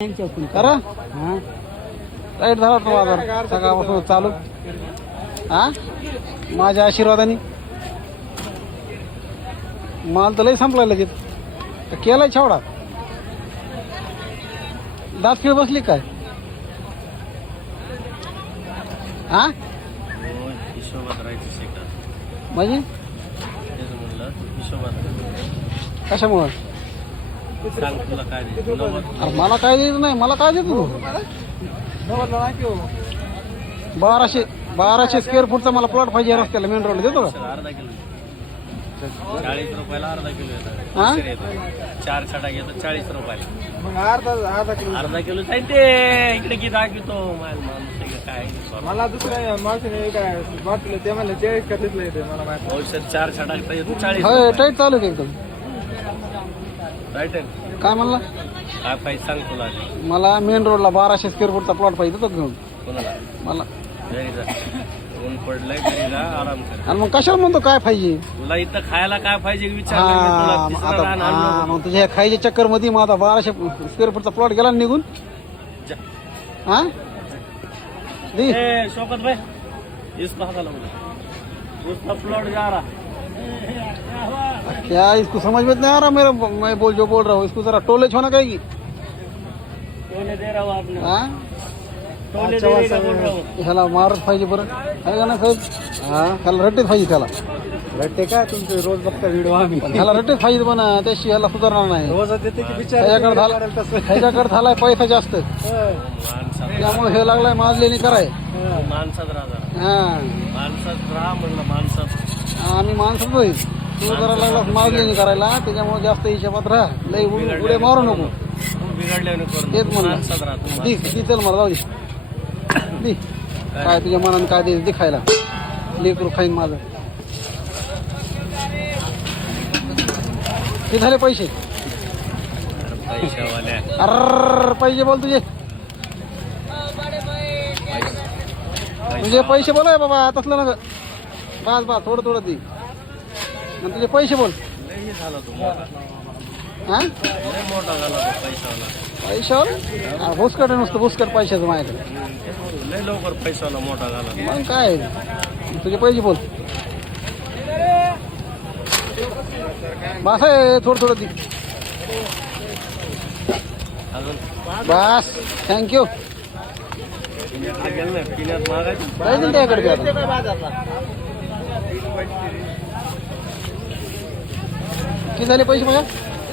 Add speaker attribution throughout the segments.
Speaker 1: करा.
Speaker 2: हा.
Speaker 1: राईट झाला तो बाजार सकाळपासून चालू. हा? माझ्या आशीर्वादाने. माल तर लय संपला लगेच. केलाय छावडा. दात खिळ बसली काय? हा? म्हणजे? कशामुळं?
Speaker 2: सांग तुला काय दे नव्वद
Speaker 1: अरे मला काय द्यायचं नाही मला काय देतो तू बाराशे बाराशे स्क्वेअर फूटचा मला प्लॉट पाहिजे रस्त्याला मेन रोडला देतो का?
Speaker 2: अर्धा किलो चाळीस रुपयाला अर्धा किलो
Speaker 1: हा?
Speaker 2: येतात. चार छटा घेतो चाळीस रुपयाला.
Speaker 3: मग अर्धा अर्धा किलो.
Speaker 2: अर्धा किलो जाईल ते. इकडे की दाखवतो. माल माणूस आहे का काय?
Speaker 3: मला दुसऱ्या माणसाने काय वाटलं ते म्हणलं चाळीस का तिथलं येते मला माहिती
Speaker 2: औषध चार छटा येतो चाळीस
Speaker 1: होय टाईट चालू आहे एकदम.
Speaker 2: राईट आहे
Speaker 1: काय म्हणला?
Speaker 2: काय पाहिजे सांग तुला आधी.
Speaker 1: मला मेन रोडला बाराशे स्क्वेअर फूटचा प्लॉट पाहिजे का घेऊन
Speaker 2: कोणाला?
Speaker 1: मला.
Speaker 2: घरी जा. ऊन पडलंय घरी जा आराम कर.
Speaker 1: आणि मग कशाला म्हणतो काय पाहिजे?
Speaker 2: तुला इथं खायला काय पाहिजे विचार
Speaker 1: मग आता हा, मग तुझ्या खायच्या चक्करमध्ये मग आता बाराशे स्क्वेअर फूटचा प्लॉट गेला ना निघून? हा? दी.
Speaker 2: शौकत भाई लो उसका प्लॉट जा रहा.
Speaker 1: क्या इसको समझ में नहीं आ रहा मेरा मैं बोल जो बोल रहा हूँ इसको जरा टोलेज होना कहेगी?
Speaker 2: टोले दे रहा हूँ आपने।
Speaker 1: हा?
Speaker 2: टोले देने का बोल रहा हूँ।
Speaker 1: ह्याला मारच पाहिजे बरं आहे का नाही साहेब हा ह्याला रट्टेच पाहिजे त्याला
Speaker 3: भेटते काय तुमचे रोज बघता व्हिडिओ आम्ही।
Speaker 1: ह्याला रट्टेच पाहिजे पण त्याशी ह्याला सुधारणार नाही।
Speaker 3: रोज देते की
Speaker 1: ह्याच्याकडे झालाय पैसा जास्त। त्यामुळे हे लागलाय माजलेली कराय।
Speaker 2: माणसात राहा.
Speaker 1: हा.
Speaker 2: माणसात राहा म्हणलं माणसात
Speaker 1: माणसं होईल. तू जरा लागला माजलेली करायला त्याच्यामुळे जास्त हिशोबात राहा. लई उड- उड्या मारू नको.
Speaker 2: तू करू
Speaker 1: तेच. म्हणलं. दी दी चल मला जाऊ दे. दी. काय? तुझ्या मनाने काय दे दे खायला. लेकरू खाईन माझं. किती झाले पैसे.
Speaker 2: पैशावाल्या.
Speaker 1: अर पैसे बोल तुझे. तुझे पैसे बोलाय बाबा तसलं ना बस बस थोडं थोडं दे. आणि तुझे पैसे बोल.
Speaker 2: लई झाला तू मोठा.
Speaker 1: हा?
Speaker 2: लय मोठा झाला तू पैशावाला
Speaker 1: पैशावर भुसकट आहे नुसतं भुसकट पैशाचं माझ्याकडे.
Speaker 2: हम्म, तेच म्हणलं, लय लवकर मोठा झाला
Speaker 1: मग काय? तुझे पैसे बोल. बस आहे थोडं थोडं दे.
Speaker 2: अजून?
Speaker 1: बस थँक्यू
Speaker 2: पिण्याकडे गेलं ना पिण्यात मागायचं?
Speaker 1: त्याकडे? बी आता किती झाले पैसे बघा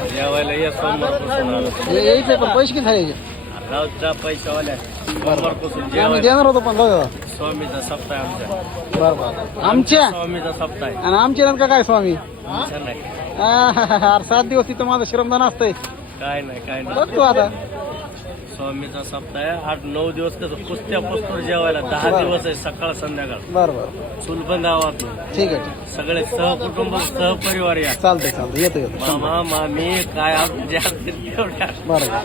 Speaker 2: जेवायला ये सोमवारपासून आलो.
Speaker 1: यायचे पण पैसे किती झाले
Speaker 2: रावच्या पैशावाल्या. सोमवारपासून
Speaker 1: आम्ही
Speaker 2: जेवायला.
Speaker 1: देणार होतो पण द्या.
Speaker 2: स्वामीचा सप्ताह आहे आमच्या
Speaker 1: बरं बरं. आमच्या?
Speaker 2: स्वामीचा सप्ताह आहे.
Speaker 1: आणि आमचे का काय स्वामी?
Speaker 2: आमच्या नाही.
Speaker 1: आह, अरे सात दिवस तिथं माझं श्रमदान असतंय.
Speaker 2: काय नाही काय नाही.
Speaker 1: बघ तू आता.
Speaker 2: स्वामीचा सप्ताह आहे आठ नऊ दिवस कसं कुस्त्या पुस्तूर जेवायला दहा दिवस आहे सकाळ संध्याकाळ
Speaker 1: बरं बरं
Speaker 2: चुलबंद गावात
Speaker 1: ठीक आहे ठीक.
Speaker 2: सगळे सहकुटुंब सहपरिवार या
Speaker 1: चालतंय चालतंय येतो येतो
Speaker 2: मामा मामी काय आपल्या तेवढ्या
Speaker 1: बरं बरं